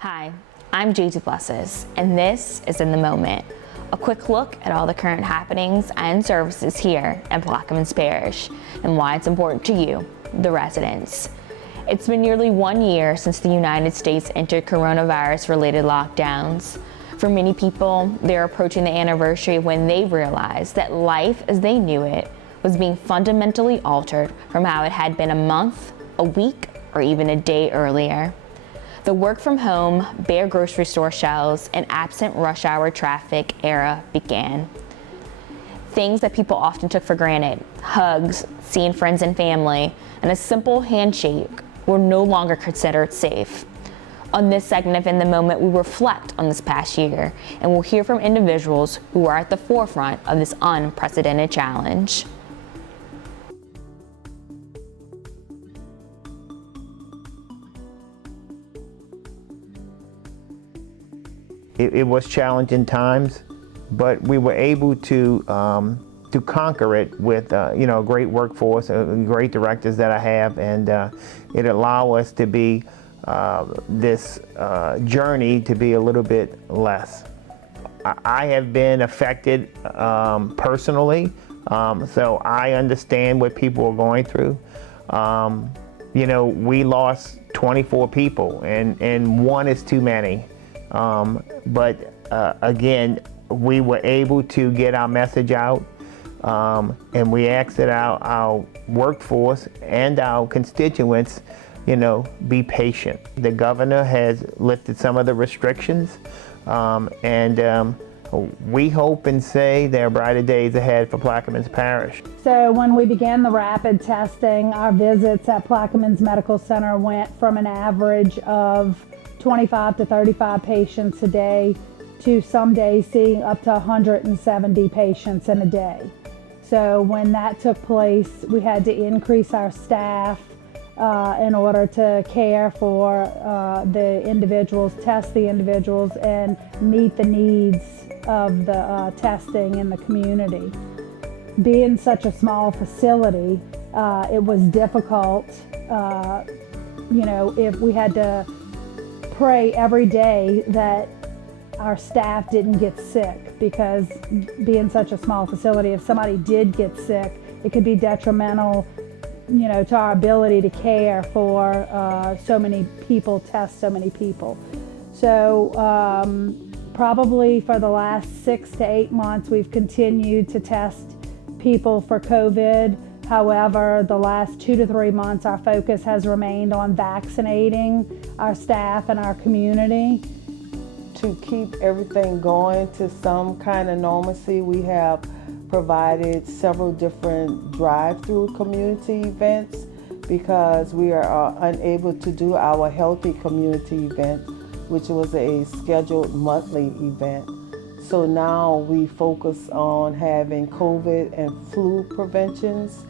Hi, I'm Jay Duplessis, and this is In the Moment, a quick look at all the current happenings and services here in Plaquemines Parish and why it's important to you, the residents. It's been nearly 1 year since the United States entered coronavirus-related lockdowns. For many people, they're approaching the anniversary when they realized that life as they knew it was being fundamentally altered from how it had been a month, a week, or even a day earlier. The work from home, bare grocery store shelves, and absent rush hour traffic era began. Things that people often took for granted, hugs, seeing friends and family, and a simple handshake were no longer considered safe. On this segment of In the Moment, we reflect on this past year, and we'll hear from individuals who are at the forefront of this unprecedented challenge. It was challenging times, but we were able to conquer it with a great workforce, great directors that I have, and it allowed us to be this journey to be a little bit less. I have been affected personally, so I understand what people are going through. We lost 24 people, and one is too many. But again, we were able to get our message out, and we asked that our workforce and our constituents, be patient. The governor has lifted some of the restrictions, and we hope and say there are brighter days ahead for Plaquemines Parish. So when we began the rapid testing, our visits at Plaquemines Medical Center went from an average of 25 to 35 patients a day to some days seeing up to 170 patients in a day. So when that took place, we had to increase our staff in order to care for the individuals, test the individuals, and meet the needs of the testing in the community. Being such a small facility, it was difficult. If we had to pray every day that our staff didn't get sick, because being such a small facility, if somebody did get sick, it could be detrimental, to our ability to care for so many people, test so many people. So probably for the last 6 to 8 months, we've continued to test people for COVID. However, the last 2 to 3 months, our focus has remained on vaccinating our staff and our community. To keep everything going to some kind of normalcy, we have provided several different drive-through community events because we are unable to do our healthy community event, which was a scheduled monthly event. So now we focus on having COVID and flu preventions,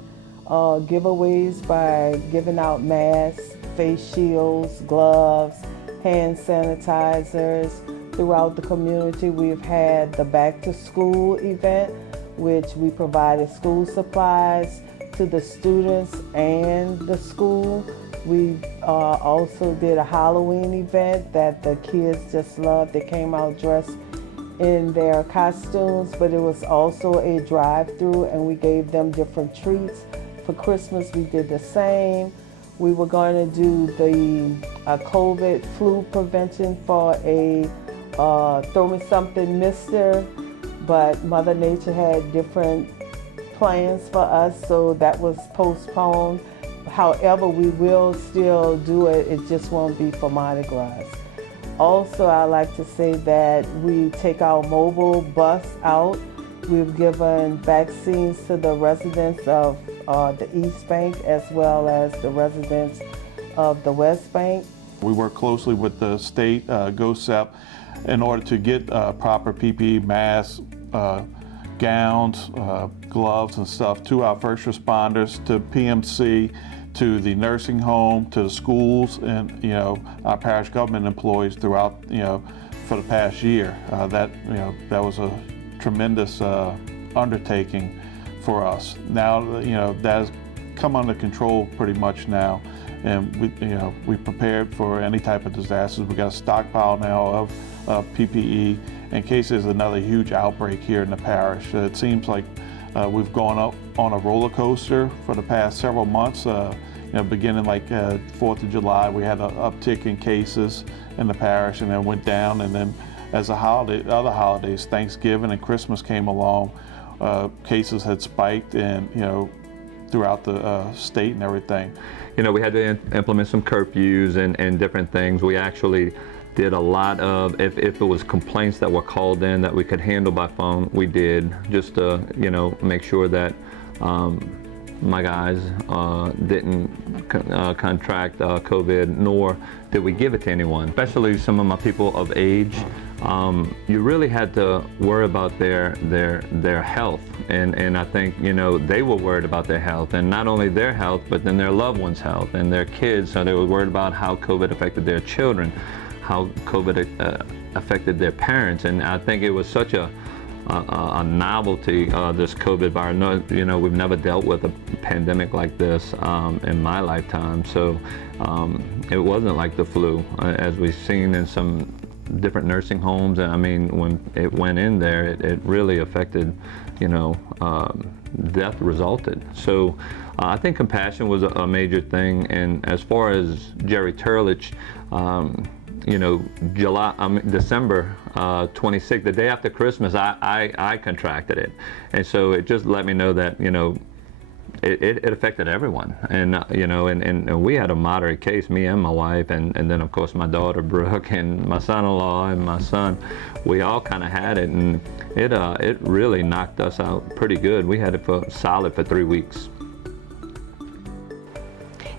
giveaways by giving out masks, face shields, gloves, hand sanitizers. Throughout the community, we've had the back to school event, which we provided school supplies to the students and the school. We also did a Halloween event that the kids just loved. They came out dressed in their costumes, but it was also a drive-through, and we gave them different treats. For Christmas, we did the same. We were going to do the COVID flu prevention for a throw me something mister, but Mother Nature had different plans for us, so that was postponed. However, we will still do it, it just won't be for Mardi Gras. Also, I like to say that we take our mobile bus out. We've given vaccines to the residents of the East Bank as well as the residents of the West Bank. We work closely with the state, GOSEP, in order to get proper PPE, masks, gowns, gloves and stuff to our first responders, to PMC, to the nursing home, to the schools, and our parish government employees throughout for the past year. That was a tremendous undertaking for us. Now that has come under control pretty much now, and we prepared for any type of disasters. We got a stockpile now of PPE in case there's another huge outbreak here in the parish. It seems like we've gone up on a roller coaster for the past several months. Beginning like 4th of July, we had an uptick in cases in the parish, and then went down. And then as other holidays, Thanksgiving and Christmas came along, cases had spiked, and throughout the state and everything. We had to implement some curfews and different things. We actually did a lot of, if it was complaints that were called in that we could handle by phone, we did, just to make sure that my guys didn't contract COVID, nor did we give it to anyone. Especially some of my people of age, you really had to worry about their health, and I think they were worried about their health, and not only their health, but then their loved ones' health and their kids. So they were worried about how COVID affected their children, how COVID affected their parents, and I think it was such a novelty, this COVID virus. We've never dealt with a pandemic like this in my lifetime, so it wasn't like the flu, as we've seen in some different nursing homes. And I mean, when it went in there, it really affected, death resulted. So I think compassion was a major thing. And as far as Jerry Turlich, December 26th, the day after Christmas, I contracted it, and so it just let me know that it affected everyone, and and we had a moderate case, me and my wife, and then of course my daughter Brooke and my son-in-law and my son, we all kind of had it, and it really knocked us out pretty good. We had it solid for 3 weeks.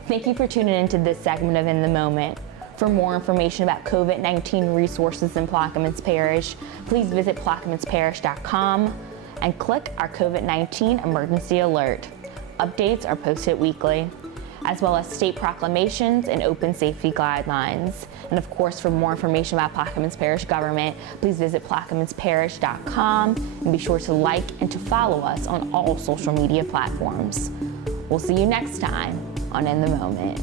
Thank you for tuning into this segment of In the Moment. For more information about COVID-19 resources in Plaquemines Parish, please visit plaqueminsparish.com and click our COVID-19 emergency alert. Updates are posted weekly, as well as state proclamations and open safety guidelines. And of course, for more information about Plaquemines Parish government, please visit plaqueminsparish.com and be sure to like and to follow us on all social media platforms. We'll see you next time on In the Moment.